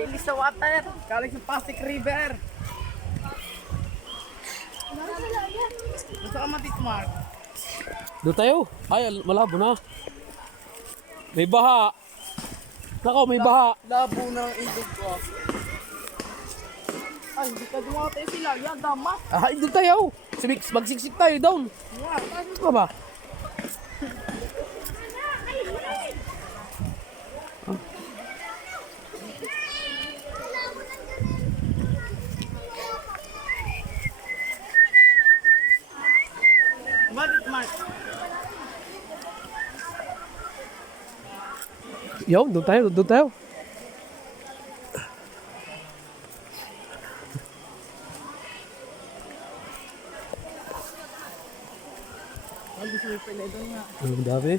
Lilis sa water. Galing sa Pasig River. Gusto ka matikmar? Doon tayo. Ay, malabo na. May baha. Nako, may baha. Labo ng ilog ko. Ay, hindi ka dumatay sila. Yan, dama. Ah, doon tayo. Magsiksik tayo doon. Yan. Ano ba? Matikmar. Yo, doon tayo, doon tayo. Ang gusto mo pala doon nga. Ang dami.